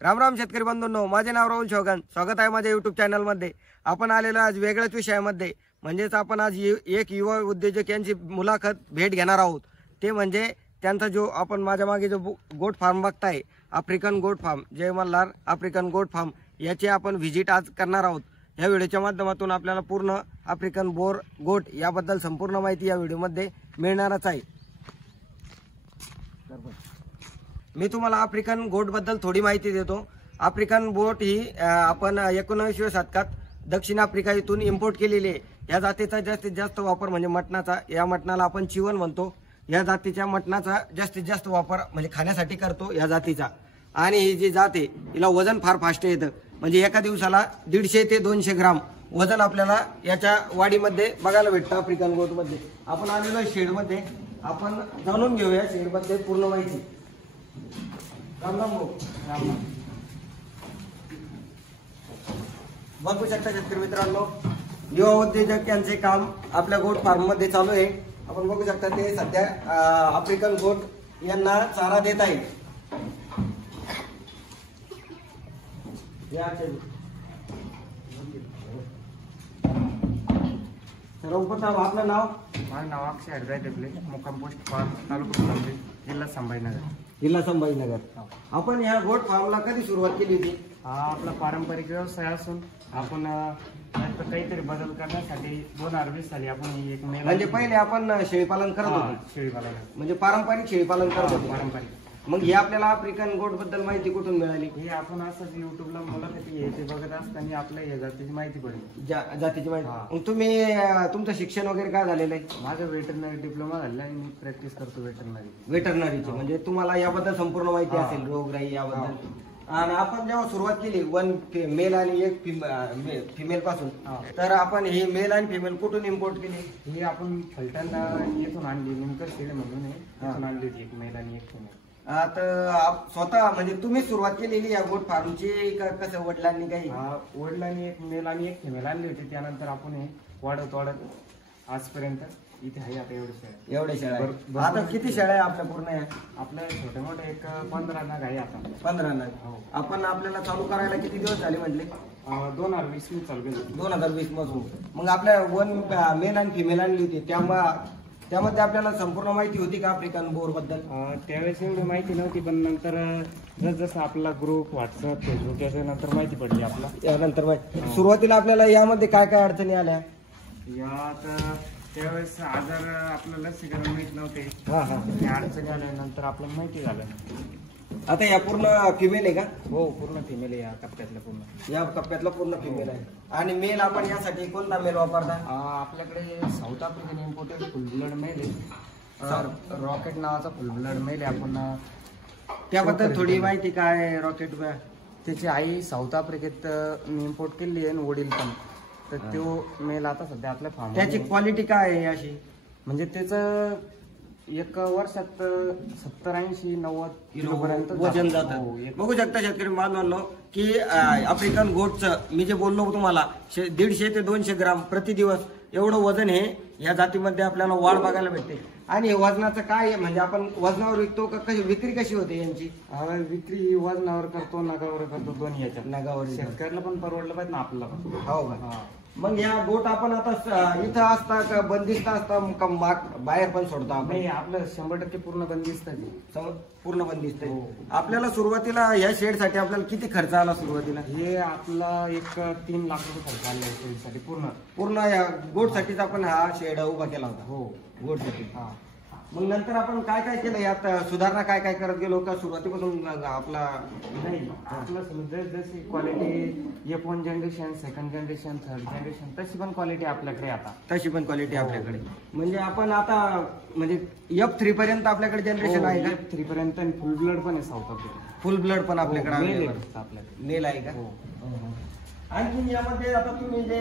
राम राम शेतकरी बंधूंनो, माझे नाव राहुल चौहान. स्वागत आहे माझ्या यूट्यूब चॅनलमध्ये. आपण आलेलो आज वेगळ्याच विषयामध्ये, म्हणजेच आपण आज एक युवा उद्योजक यांची मुलाखत भेट घेणार आहोत. ते म्हणजे त्यांचा जो आपण माझ्या मागे जो गोट फार्म बघताय, आफ्रिकन गोट फार्म, जय मल्हार आफ्रिकन गोट फार्म, याची आपण व्हिजिट आज करणार आहोत. या व्हिडिओच्या माध्यमातून आपल्याला पूर्ण आफ्रिकन बोर गोट याबद्दल संपूर्ण माहिती या व्हिडिओमध्ये मिळणारच आहे. मी तुम्हाला आफ्रिकन गोट बद्दल थोडी माहिती देतो. आफ्रिकन गोट ही आपण 19व्या शतकात दक्षिण आफ्रिका इथून इम्पोर्ट केलेली आहे. या जातीचा जास्तीत जास्त वापर म्हणजे मटणाचा, या मटणाला आपण चिवण म्हणतो. या जातीच्या मटणाचा जास्तीत जास्त वापर म्हणजे खाण्यासाठी करतो या जातीचा. आणि ही जी जात आहे हिला वजन फार फास्ट येतं, म्हणजे एका दिवसाला 150 ते 200 ग्राम वजन आपल्याला याच्या वाढीमध्ये बघायला भेटतं. आफ्रिकन गोटमध्ये आपण आलेलो शेडमध्ये, आपण जाणून घेऊया शेडमध्ये पूर्ण माहिती. राम राम भाऊ. राम राम. बघू शकता शेतकरी मित्रांनो, युवा उद्योजक यांचे काम आपल्या गोट फार्म मध्ये चालू आहे. आपण बघू शकता ते सध्या आफ्रिकन गोट यांना चारा देत आहे. सर्वप्रथम आपलं नाव? माझं नाव अक्षय हरदाय टेपले, मुक्काम पोस्ट फार्म, तालुका फुलंब्री, जिल्हा संभाजीनगर. जिल्हा संभाजीनगर. आपण या गोट फार्मला कधी सुरुवात केली होती? हा आपला पारंपरिक व्यवसाय असून आपण काहीतरी बदल करण्यासाठी 2020 साली आपण ही एक म्हणजे पहिले आपण शेळीपालन करत होतो. शेळीपालन म्हणजे पारंपरिक शेळीपालन करत होतो. पारंपरिक. मग ही आपल्याला आफ्रिकन गोट बद्दल माहिती कुठून मिळाली? हे आपण असंच युट्यूबला मुलाखती हे ते बघत असताना आपल्या या जातीची माहिती पडली. जातीची माहिती. मग तुम्ही तुमचं शिक्षण वगैरे काय झालेलं आहे? माझं वेटरनरी डिप्लोमा झालेला आहे. मी प्रॅक्टिस करतो वेटरनरीची. म्हणजे तुम्हाला याबद्दल संपूर्ण माहिती असेल, रोगराई याबद्दल. आणि आपण जेव्हा सुरुवात केली वन मेल आणि एक फिमेल पासून, तर आपण ही मेल आणि फिमेल कुठून इम्पोर्ट केली? ही आपण फलटण येथून आणली, नेमकं शेड म्हणून येथून आणली होती, एक मेल आणि एक फिमेल. आता स्वतः म्हणजे तुम्ही सुरुवात केलेली या गोट फार्मची कसं? वडिलांनी काही? वडिलांनी एक मेल आणि एक फिमेल आणली होती. त्यानंतर आपण हे वाढत आजपर्यंत इथे आहे. आता एवढ्या शेळ्या. आता किती शेळ्या आहे आपल्या पूर्ण? आपल्या छोटे मोठे एक 15 नाग आहे आता. 15 नाग. आपण आपल्याला चालू करायला किती दिवस झाले म्हटले? 2020 मी चालू केलं. 2020 पासून. मग आपल्या वन मेल आणि फिमेल आणली होती, त्यामध्ये आपल्याला संपूर्ण माहिती होती का आफ्रिकन बोर बद्दल? त्यावेळेस एवढी माहिती नव्हती, पण नंतर जसं आपला ग्रुप व्हॉट्सअप फेसबुक याच्यानंतर माहिती पडली आपला. यानंतर सुरुवातीला आपल्याला यामध्ये काय काय अडचणी आल्या? यात त्यावेळेस आजार आपल्याला लसीकरण माहित नव्हते. त्या अडचणी आल्यानंतर आपल्याला माहिती झालं. आता या पूर्ण फिमेल आहे का? हो, पूर्ण फिमेल आहे. या कप्प्यातला पूर्ण, या कप्प्यातला पूर्ण फिमेल आहे. आणि मेल आपण यासाठी कोणता मेल वापरता? आपल्याकडे South African imported full blood male आहे. रॉकेट नावाचा फुल ब्लड मेल आहे. आपण त्याबद्दल थोडी माहिती काय? रॉकेट त्याची आई साऊथ आफ्रिकेत इम्पोर्ट केली आहे आणि वडील पण. तर तो मेल आता सध्या आपल्या फार्म. त्याची क्वालिटी काय आहे अशी? म्हणजे त्याचं एक वर्षात 70-80-90 किलो पर्यंत वजन जातं. बघू शकता शेतकरी बांधवांनो की आफ्रिकन गोटचं मी जे बोललो तुम्हाला 150 ते 200 ग्राम प्रति दिवस एवढं वजन हे या जातीमध्ये आपल्याला वाढ बघायला भेटते. आणि वजनाचं काय म्हणजे आपण वजनावर विकतो का? कशी विक्री कशी होते यांची? विक्री वजनावर करतो, नगावर करतो, दोन्ही याच्यात. नगावर. शेतकऱ्याला पण परवडलं पाहिजे ना आपल्याला पण. हो का? मग या गोट आपण आता इथं असता का बंदिस्त असता बाहेर पण सोडतो आपण? नाही, आपलं 100% पूर्ण बंदिस्त. पूर्ण बंदिस्त आहे. आपल्याला सुरुवातीला या शेड साठी आपल्याला किती खर्च आला सुरुवातीला? हे आपला एक 3 लाख रुपये खर्च आला शेडसाठी. पूर्ण या गोट साठीच आपण हा शेड उभा केला होता. हो, गोट साठी. मग नंतर आपण काय काय केलं यात? सुधारणा काय काय करत गेलो का? सुरुवातीपासून आपला नाही, आपलं जशी quality F1 generation, second generation, third generation, तशी पण क्वालिटी आपल्याकडे आता. तशी पण क्वालिटी आपल्याकडे. म्हणजे आपण आता म्हणजे F3 पर्यंत आपल्याकडे जनरेशन आहे का? F3 पर्यंत. आणि फुल ब्लड पण आहे साऊथ आफ्रिका. फुल ब्लड पण आपल्याकडे आपल्याकडे मेल आहे का? आणखी यामध्ये आता तुम्ही जे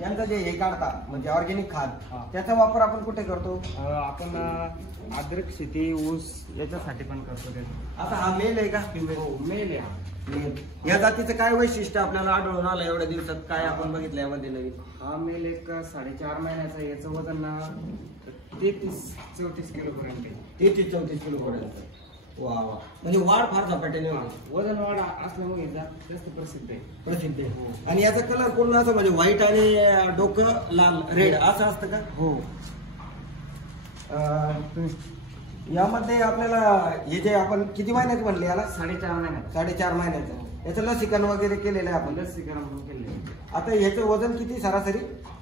यांचं जे हे काढता म्हणजे ऑर्गॅनिक खाद, त्याचा वापर आपण कुठे करतो? आपण अद्रक शेती, ऊस याच्यासाठी पण करतो. आता हा मेल आहे का? मेल आहे. या जातीचं काय वैशिष्ट्य आपल्याला आढळून आलं एवढ्या दिवसात? काय आपण बघितलं यामध्ये नवीन? हा मेल एक 4.5 महिन्याचा. याचं वजन 33-34 किलो पर्यंत. 33-34 किलो पर्यंत. वा वा, म्हणजे वाढ फार झपाट्याने होते. वजन वाढ असल्यामुळे जास्त प्रसिद्ध आहे. प्रसिद्ध आहे. आणि याचा कलर पूर्ण असं म्हणजे व्हाईट आणि डोकं लाल रेड असं असतं का? हो. यामध्ये आपल्याला हे जे आपण किती महिन्यात म्हणले याला? 4.5 महिन्यात. 4.5 महिन्याचं. याचं लसीकरण वगैरे केलेलं आहे आपण? लसीकरण केले. आता याचं वजन किती सरासरी?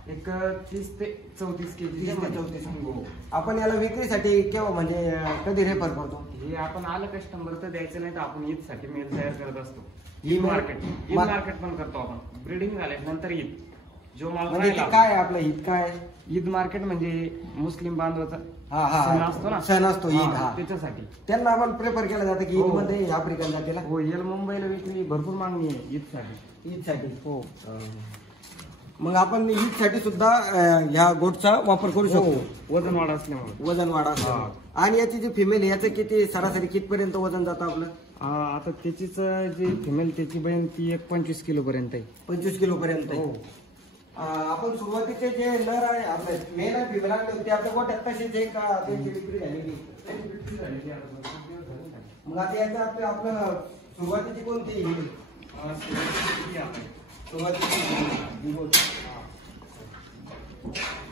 एक 30 ते 34 kg. 30 ते 34 kg. आपण याला विक्रीसाठी केव्हा म्हणजे कधी रेफर करतो? हे आपण आलं कस्टमर तर द्यायचं नाही तर आपण ईदसाठी मेल तयार करत असतो. ईद मार्केट पण करतो आपण. ब्रीडिंग झाल्यानंतर ईद जो माल म्हणजे काय आहे आपलं ईद काय? ईद मार्केट म्हणजे मुस्लिम बांधवाचा सण असतो ना. सण असतो ईद. हा, त्याच्यासाठी त्यांना आपण प्रेफर केलं जातं की ईद मध्ये आफ्रिकन जातीला. हो. मुंबईला विक्री भरपूर मागणी आहे ईदसाठी. ईदसाठी. हो. मग आपण ईदसाठी सुद्धा ह्या गोटचा वापर करू शकतो. वजन वाढ असल्यामुळे. वजन वाढ असल्यामुळे. आणि याची जी फिमेल याचं किती सरासरी कितपर्यंत वजन जातं आपलं? आता त्याचीच जी फिमेल त्याची बहीण ती 25 किलो पर्यंत आहे. 25 किलो पर्यंत. आपण सुरुवातीचे जे नर आहे आपले मेल आणि फिमेल आणले होते आपल्या गोट्यात तसेच आहे का त्यांची विक्री झालेली? मग आता याचं आपलं सुरुवातीची कोणती?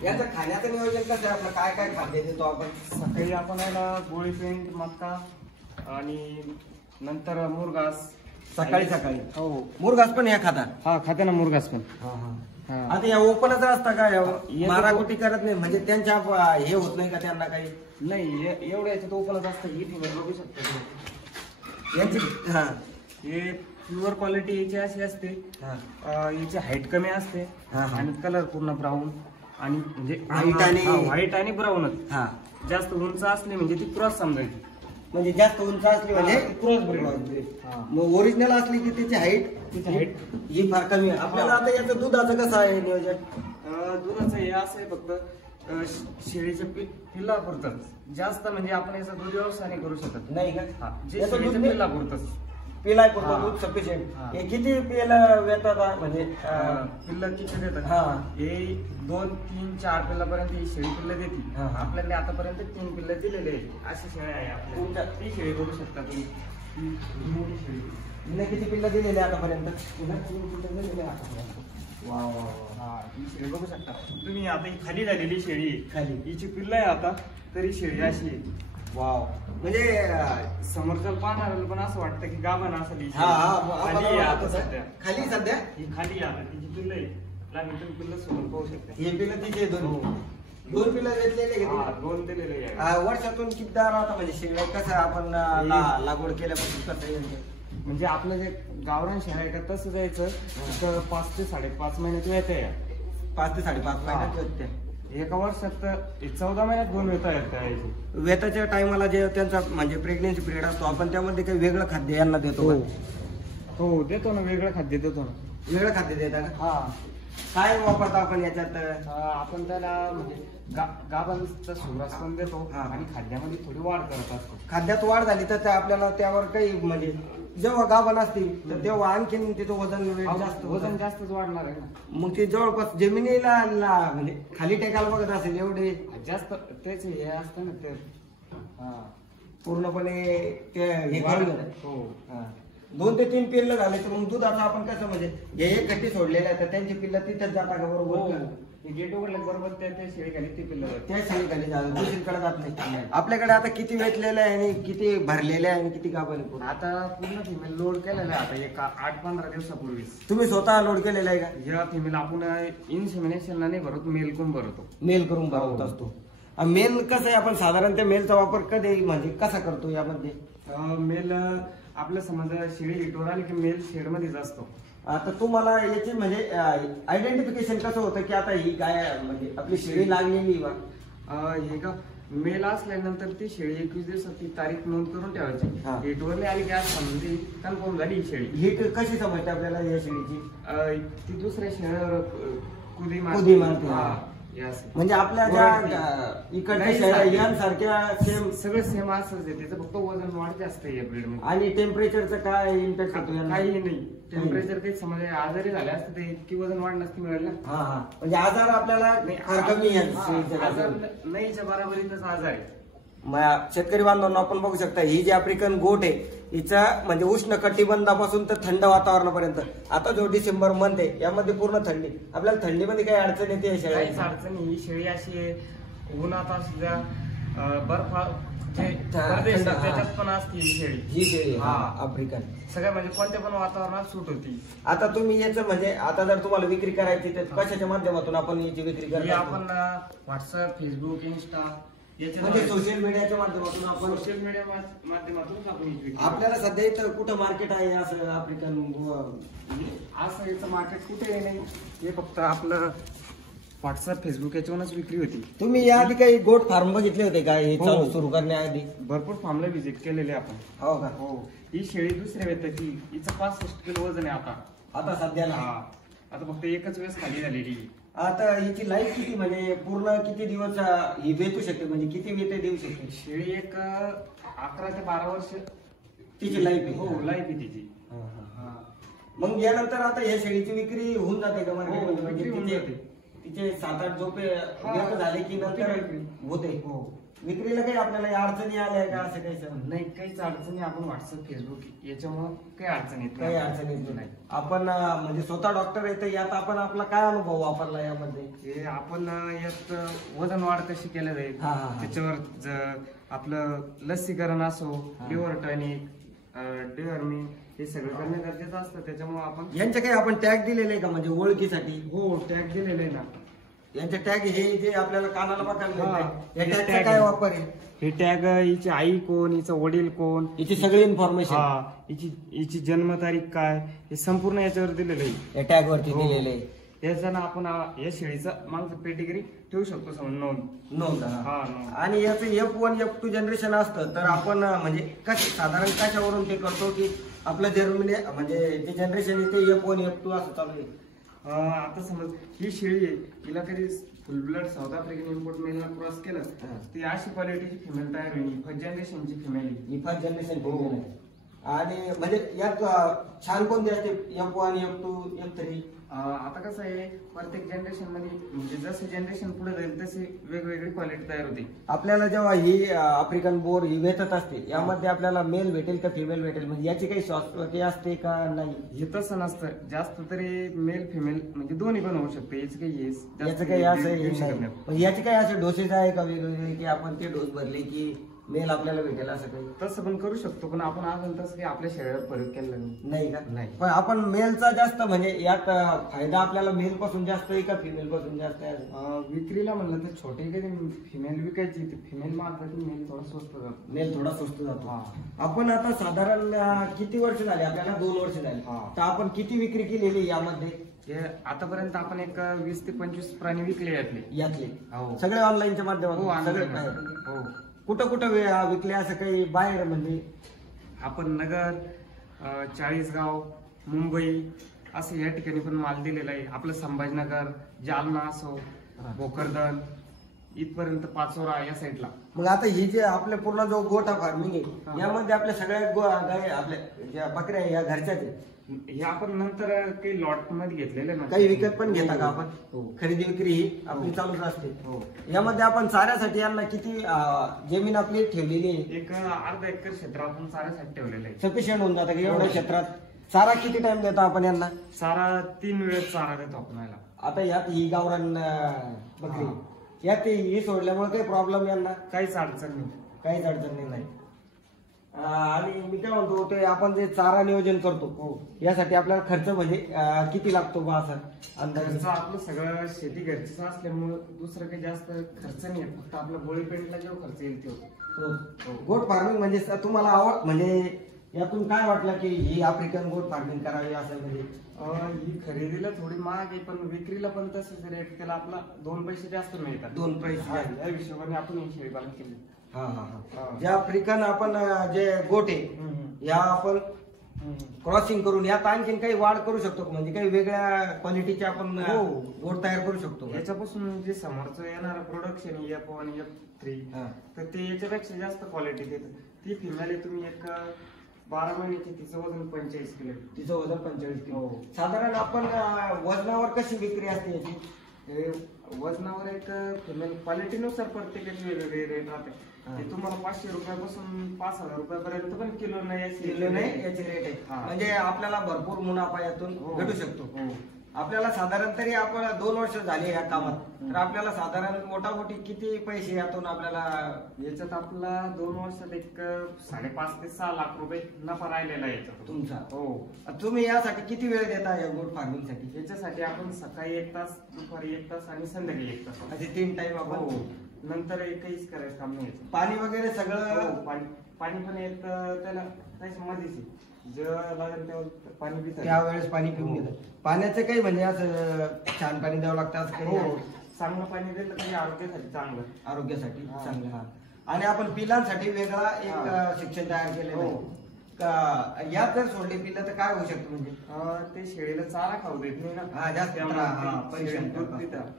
याचं खाण्याचं नियोजन कसं आहे आपलं? काय काय खाद्य देतो आपण? सकाळी आपण याला गोळी पेंट, मक्का आणि नंतर मुरघास. सकाळी हो. मुरघास पण या खाता? हा, खाते ना मुरघास पण. आता या ओपनच असता का? माराकुटी करत नाही म्हणजे त्यांच्या हे होत नाही का त्यांना काही? नाही, एवढ्या याच्यात ओपनच असतं. ही फिमेल बघू शकता यांची. हे प्युअर क्वालिटी याची अशी असते. याची हाईट कमी असते आणि कलर पूर्ण ब्राऊन आणि म्हणजे व्हाईट आणि ब्राऊनच. जास्त उंच असली म्हणजे ती क्रॉस समजायची. म्हणजे जास्त उंच असली म्हणजे क्रॉस ब्रीड. मग ओरिजिनल असली की त्याची हाईट ही फार कमी आहे. आपल्याला आता याचं दुधाचं कसं आहे नियोजन? दुधाचं हे असं आहे फक्त शेळीच्या पिल्लापुरतच. जास्त म्हणजे आपण याचा दूध व्यवसाय नाही करू शकत. नाही का? जे शेळीच्या पिल्लापुरतच. पिलाय पुरतं दूध सफिशियंट. हे किती पिला येतात म्हणजे पिल्ल किती देतात? हे 2, 3, 4 पिल्लापर्यंत ही शेळी पिल्ल देते. आपल्याला आतापर्यंत 3 पिल्ल दिलेले आहेत. अशी शेळी आहे आपल्या. ती शेळी बघू शकता तुम्ही. मोठी शेळी. हिने किती पिल्ल दिलेले आतापर्यंत? 3 पिल्ल दिलेले आतापर्यंत. ही शेळी बघू शकता तुम्ही. आता ही खाली झालेली शेळी खाली. हिची पिल्ल आहे आता तरी शेळी अशी आहे. वाव. म्हणजे समोरच्या पाहणाऱ्याला पण असं वाटतं की गाभण असेल. खाली सध्या ही खाली आता तिची पिल्ल आहे. लागली तुम्ही पिल्ल सोडून पाहू शकता. हे पिल्ल तिचे दोन पिल्ल घेतलेले. 2 दिलेले. वर्षातून कितीदा राहता म्हणजे शेळ्या कसं आपण लागवड केल्यापासून कसं? म्हणजे आपलं जे गावरान शेळ्या आहे का तसं जायचं तर 5 ते 5.5 महिन्यात येते. 5 ते 5.5 महिन्यात येते. एका वर्षात 14 महिन्यात 2 वेता येते. वेताच्या टायमाला जे त्यांचा म्हणजे प्रेग्नेन्सी पिरियड असतो आपण त्यामध्ये काही वेगळं खाद्य यांना देतो? हो देतो ना. वेगळं खाद्य देतो ना. वेगळं खाद्य देता का? काय वापरतो आपण याच्यात? आपण त्याला म्हणजे गाभांचा सुग्रास पण देतो आणि खाद्यामध्ये थोडी वाढ करत असतो. खाद्यात वाढ झाली तर आपल्याला त्यावर काही म्हणजे जेव्हा गाभण असतील तर तेव्हा आणखीन तिचं वजन जास्तच वाढणार आहे ना. मग ते जवळपास जमिनीला म्हणजे खाली टेकायला बघत असेल एवढे जास्त तेच हे असतं ना ते. पूर्णपणे ते हे करून 2 ते 3 पिल्ल झाले तर मग दुधाचं आपण कसं म्हणजे हे एक गट्टी सोडलेले आहे तर त्यांची पिल्ल तिथेच जाता का? बरोबर. गेट उघडल्या बरोबर त्या शेळी खाली ती पिल्ल त्या शेळी खाली जातात. दुसरीकडे जात नाही. आपल्याकडे आता किती वेचलेले आहे आणि किती भरलेले आहे आणि किती गाभण? आता पूर्ण फिमेल लोड केलेला आहे. आता एक 8-15 दिवसापूर्वी. तुम्ही स्वतः लोड केलेला आहे का? या फिमेल आपण इन्सेमिनेशनला नाही भरत, मेल करून भरतो. मेल करून भरत असतो. मेल कसं आहे आपण साधारण त्या मेलचा वापर कधी म्हणजे कसा करतो यामध्ये? मेल आपलं समजा शेळी हिटवर आली की मेल शेड मध्येच असतो. आता तुम्हाला याची म्हणजे आयडेंटिफिकेशन कसं होतं की आता ही गाय म्हणजे आपली शेळी लागलेली? हे का मेल असल्यानंतर ती शेळी 21 दिवसाची तारीख नोंद करून ठेवायची. हिटवरली आली की आज समजी कन्फर्म झाली ही शेळी. हिट कशी समजते आपल्याला या शेळीची? ती दुसऱ्या शेळीवर कुदी मारते. म्हणजे आपल्या ज्या इकडच्या शेळ्या यांसारख्या सेम सगळं सेम असंच आहे. त्याचं फक्त वजन वाढ जास्त आहे या ब्रीड मध्ये. आणि टेम्परेचरचं काय इम्पॅक्ट होतो? काही नाही. टेम्परेचर काही समजा आजारी झाले असते तर इतकी वजन वाढ नसती मिळेल ना. म्हणजे आजार आपल्याला फार कमी आहे. आजार नाहीच्या बराबरीतच आजार आहे. शेतकरी बांधवांना आपण बघू शकता ही जी आफ्रिकन गोट आहे हिचा म्हणजे उष्ण कटिबंधापासून तर थंड वातावरणापर्यंत आता जो डिसेंबर मंथ आहे यामध्ये पूर्ण थंडी आपल्याला थंडीमध्ये काही अडचण येते या शेळ्या काहीच अडचण नाही. ही शेळी अशी आहे उन्हात असल्या बर्फ जे प्रदेश आहे, त्याच्यात पण असते ही शेळी. ही शेळी आफ्रिकन सगळ्या म्हणजे कोणत्या पण वातावरणात सूट होती. आता तुम्ही याचं म्हणजे आता जर तुम्हाला विक्री करायची तर कशाच्या माध्यमातून आपण याची विक्री ही करतो आपण व्हॉट्सअप, फेसबुक, इंस्टा म्हणजे सोशल मीडियाच्या माध्यमातून आपण सोशल मीडिया माध्यमातून आपण विक्री करतो. आपल्याला सध्या इथं कुठं मार्केट आहे असं आफ्रिकन असं याचं मार्केट कुठे नाही, हे फक्त आपलं व्हॉट्सअप, फेसबुक याच्यावरूनच विक्री होती. तुम्ही याआधी काही गोट फार्म बघितले होते का हे हो. चालू सुरू करण्याआधी? भरपूर फार्मला व्हिजिट केलेले आपण. हो का? हो. ही शेळी दुसऱ्या वेताची, हिचं 65 किलो वजन आहे आता सध्याला आता फक्त एकच वेळेस खाली झालेली. आता हिची लाईफ किती म्हणजे पूर्ण किती दिवस ही वेचू शकते म्हणजे किती वेते देऊ शकते? शेळी एक 11 ते 12 वर्ष तिची लाईफ आहे. हो, लाईफ आहे तिची. मग यानंतर आता या शेळीची विक्री होऊन जाते का हो, मार्केटमध्ये? विक्री होऊन म्हणजे जाते. तिचे 7-8 झोपे व्यक्त झाले की नंतर होते. हो. विक्रीला काही आपल्याला अडचणी आल्या का असं काही सर? नाही, काहीच अडचणी. आपण व्हॉट्सअप, फेसबुक याच्यामुळे काही अडचण येत काही अडचण येत नाही. आपण म्हणजे स्वतः डॉक्टर येते यात आपण आपला काय अनुभव वापरला यामध्ये? हे आपण यात वजन वाढ कशी केलं जाईल त्याच्यावर आपलं लसीकरण असो, लिव्हर टॉनिक, डिवर्मिंग हे सगळं करणं गरजेचं असतं. त्याच्यामुळे आपण यांचे काही आपण टॅग दिलेले का म्हणजे ओळखीसाठी? हो, टॅग दिलेले आहे ना. यांचे टॅग हे जे आपल्याला कानाला बघायला मिळते, या हे टॅगचा tag काय आहे. वापर आहे? हे टॅग हिची आई कोण, हिचं वडील कोण, याची सगळी इन्फॉर्मेशन हिची जन्मतारीख काय हे संपूर्ण याच्यावर दिलेलं आहे. या टॅग वरती हो. दिलेले आहे. याच्यानं आपण या शेळीचं मागचं पेटिग्री ठेवू शकतो समज नोंद. नोंद. आणि याचं F1, F2 जनरेशन असतं तर आपण म्हणजे साधारण कशावरून ते करतो की आपलं जर्मनी म्हणजे जे जनरेशन येते F1, F2 असं चालू आहे? आता समज ही शेळी आहे, हिला कधी फुल ब्लड साऊथ आफ्रिकन इम्पोर्ट मेलला क्रॉस केलं ती अशी क्वालिटीची फिमेल तयार होईल. फर्स्ट जनरेशनची फिमेल ही फर्स्ट जनरेशन. आणि म्हणजे यात छान कोणते असते F1, F2, F3? आता कसं आहे प्रत्येक जनरेशन मध्ये म्हणजे जसं जनरेशन पुढे जाईल तशी वेगवेगळी क्वालिटी तयार होते. आपल्याला जेव्हा ही आफ्रिकन बोर ही वेचत असते यामध्ये आपल्याला मेल भेटेल का फिमेल भेटेल म्हणजे याची काही शाश्वती असते का नाही? हे तसं नसतं. जास्त तरी मेल फिमेल म्हणजे दोन्ही पण होऊ शकते. याचं काही असं नाही. याचे काही असे डोसेस आहे का वेगवेगळे की आपण ते डोस भरले की मेल आपल्याला भेटेल असं काही? तसं पण करू शकतो, पण आपण अजून तसं काही आपल्या शरीरावर प्रयोग केला नाही का? नाही. पण आपण मेलचा जास्त म्हणजे यात फायदा आपल्याला मेल पासून जास्त आहे का फिमेल पासून जास्त आहे? विक्रीला म्हणलं तर छोटे कधी फिमेल विकायची फिमेल मागतात, मेल थोडा स्वस्त जातो. मेल थोडा स्वस्त जातो. आपण आता साधारण किती वर्ष झाले? आपल्याला 2 वर्ष झाली. तर आपण किती विक्री केलेली यामध्ये? आतापर्यंत आपण एक 20 ते 25 प्राणी विकले यातले हो. सगळे ऑनलाईनच्या माध्यमातून? हो. कुठं कुठं विकले असं काही बाहेर म्हणजे? आपण नगर, चाळीसगाव, मुंबई असं या ठिकाणी पण माल दिलेला आहे. आपलं संभाजीनगर, जालना असो, भोकरदन इथपर्यंत, पाचोरा या साईडला. मग आता ही जे आपल्या पूर्ण जो गोठा फार्मिंग आहे यामध्ये आपल्या सगळ्या गाय आपल्या ज्या बकऱ्या या घरच्याच आहे? हे आपण नंतर काही लॉट मध्ये घेतलेले ना. काही विकत पण घेता का आपण? खरेदी विक्री ही आपली चालूच असते. यामध्ये आपण चाऱ्यासाठी यांना किती जमीन आपली ठेवलेली आहे? एक अर्धा एकर क्षेत्र आपण चाऱ्यासाठी ठेवलेलं आहे. सफिशियंट होऊन जातं की एवढ्या क्षेत्रात? चारा किती टाइम देतो आपण यांना? चारा 3 वेळेस चारा देतो आपण याला. आता यात ही गावरान बकरी यात ही सोडल्यामुळे काही प्रॉब्लेम यांना? काहीच अडचण नाही. काहीच अडचण नाही. आणि मी काय म्हणतो ते आपण जे चारा नियोजन करतो यासाठी आपल्याला खर्च म्हणजे किती लागतो बा असं अंदाज? आपलं सगळं शेती घरचीच असल्यामुळे दुसरं काही जास्त खर्च नाही. फक्त आपलं गोळी पेंटला जेव्हा खर्च येईल तेव्हा. गोट फार्मिंग म्हणजे तुम्हाला आवड म्हणजे यातून काय वाटलं की ही आफ्रिकन गोट फार्मिंग करावी असं? म्हणजे ही खरेदीला थोडी महाग आहे पण विक्रीला पण तसंच रेट त्याला आपला 2 पैसे जास्त मिळतात. 2 पैसे या हिशोबाने आपण ही शेळी पालन केली. जे आफ्रिकन आपण जे गोट आहे या आपण क्रॉसिंग करून यात आणखीन काही वाढ करू शकतो म्हणजे काही वेगळ्या क्वालिटीचे आपण गोट तयार करू शकतो? याच्यापासून जे समोरचं येणार प्रोडक्शन F1, F3 तर ते याच्यापेक्षा जास्त क्वालिटी देतं. ती फिमेल तुम्ही एक 12 महिन्याची, तिचं वजन 45 किलो. तिचं वजन 45 किलो. साधारण आपण वजनावर कशी विक्री असते याची? वजनावर एक फिमेल क्वालिटीनुसार प्रत्येकाची वेगवेगळे रेट राहते. ते तुम्हाला 500 रुपयापासून 5,000 रुपयापर्यंत पण किलो नाही याचे रेट आहे. म्हणजे आपल्याला भरपूर मुनाफा यातून भेटू शकतो. आपल्याला साधारण तरी आपण 2 वर्ष झाली या कामात, तर आपल्याला साधारण मोठामोठी किती पैसे यातून आपल्याला याच्यात आपला 2 वर्षात एक 5.5 ते 6 लाख रुपये नफा राहिलेला आहे याच्यात तुमचा. हो. तुम्ही यासाठी किती वेळ देता या गोट फार्मिंग साठी? याच्यासाठी आपण सकाळी 1 तास, दुपारी 1 तास आणि संध्याकाळी 1 तास असे 3 टाइम आपण. नंतर एकहीच करायचं काम नाही. पाणी वगैरे सगळं पाणी पण येत त्याला त्याच्या मध्येच जेव्हा लागेल तेव्हा पाणी पितात, त्यावेळेस पाणी पिऊन घेतात. पाण्याचं काही म्हणजे असं छान पाणी द्यावं लागतं असं काही नाही? चांगलं पाणी दिलं तरी आरोग्यासाठी चांगलं. आरोग्यासाठी चांगलं. हा. आणि आपण पिलांसाठी वेगळा एक शिक्षण तयार केलेलं आहे. या जर सोडले पिलं तर काय होऊ शकतं? म्हणजे ते शेळीला चारा खाऊ देत नाही ना. जास्त दूध पितात.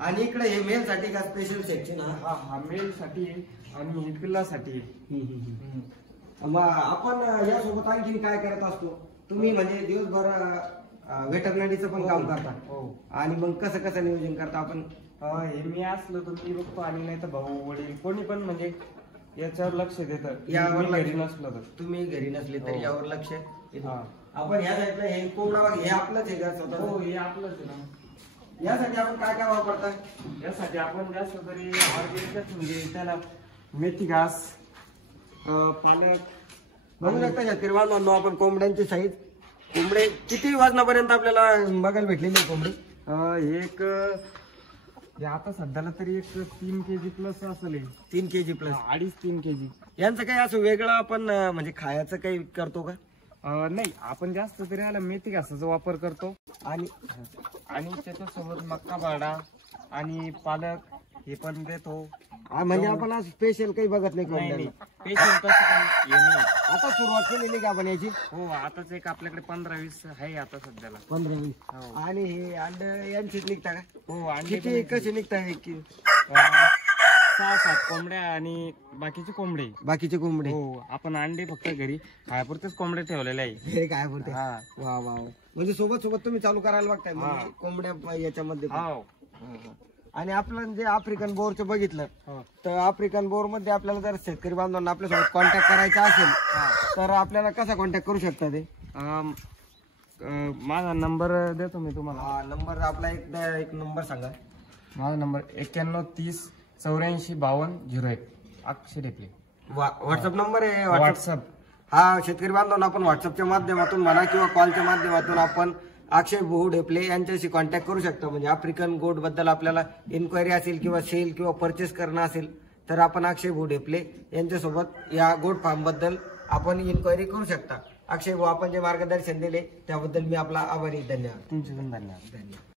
आणि इकडे हे मेल साठी का स्पेशल सेक्शन? हा मेल साठी आणि पिल्लासाठी. मग आपण यासोबत आणखी काय करत असतो? तुम्ही म्हणजे दिवसभर वेटरनरीचं पण काम करता आणि मग कसं कसं नियोजन करता आपण? हे मी असलो तर मी बघतो आणि नाही तर भाऊ वडील कोणी पण म्हणजे याच्यावर लक्ष देतं. यावर घरी नसलो तर तुम्ही घरी नसले तरी यावर लक्ष. आपण ह्या साईडला हे कोंबडा हे आपलंच आहे का स्वतः? हो, हे आपलंच आहे ना. यासाठी आपण काय काय वापरता? यासाठी आपण जास्त तरी ऑर्गॅनिकच म्हणजे त्याला मेथी घास, पालक बघू शकता शेतकरी बांधवांनो आपण कोंबड्यांची साईज. कोंबडे किती वजनापर्यंत आपल्याला बघायला भेटलेली कोंबडी? एक आता सध्याला तरी एक 3 kg प्लस असेल. 3 kg प्लस? 2.5-3 kg. यांचं काही असं वेगळं आपण म्हणजे खायचं काही करतो का? नाही, आपण जास्त तरी याला मेथी घासाचा वापर करतो आणि त्याच्यासोबत मक्का बारडा आणि पालक हे पण देतो. म्हणजे आपण स्पेशल काही बघत नाही कोंबड्याला? स्पेशल तसं काही हे नाही. आता सुरुवात केलेली का आपण याची? हो, आताच एक आपल्याकडे 15-20 आहे आता सध्याला. 15-20. आणि हे अंड यांचीच निघता का? हो, किती कशी निघताय? 6-7 कोंबड्या आणि बाकीचे कोंबडे. बाकीचे कोंबडे? हो, आपण अंडे फक्त घरी खायापुरतेच कोंबडे ठेवलेले आहे. काय बोलते? वा वा. म्हणजे सोबत सोबत तुम्ही चालू करायला बघताय म्हणजे कोंबड्या याच्यामध्ये? आणि आपण जे आफ्रिकन बोरचं बघितलं तर आफ्रिकन बोर मध्ये आपल्याला जर शेतकरी बांधवांना आपल्यासोबत कॉन्टॅक्ट करायचा असेल तर आपल्याला कसा कॉन्टॅक्ट करू शकता ते? माझा नंबर देतो मी तुम्हाला. नंबर आपला एक नंबर सांगा. माझा नंबर 9130 84 52 01. अक्षय ढेपले व्हॉट्सअप नंबर आहे. व्हॉट्सअप. हा, शेतकरी बांधवांना आपण व्हॉट्सअपच्या माध्यमातून म्हणा किंवा कॉलच्या माध्यमातून आपण अक्षय भाऊ ढेपले यांच्याशी कॉन्टॅक्ट करू शकता. म्हणजे आफ्रिकन गोट बद्दल आपल्याला इन्क्वायरी असेल किंवा सेल किंवा परचेस करणं असेल तर आपण अक्षय भाऊ ढेपले यांच्यासोबत या गोट फार्म बद्दल आपण इन्क्वायरी करू शकता. अक्षय भाऊ, आपण जे मार्गदर्शन दिले त्याबद्दल मी आपला आभारी. धन्यवाद. तुमचे पण धन्यवाद.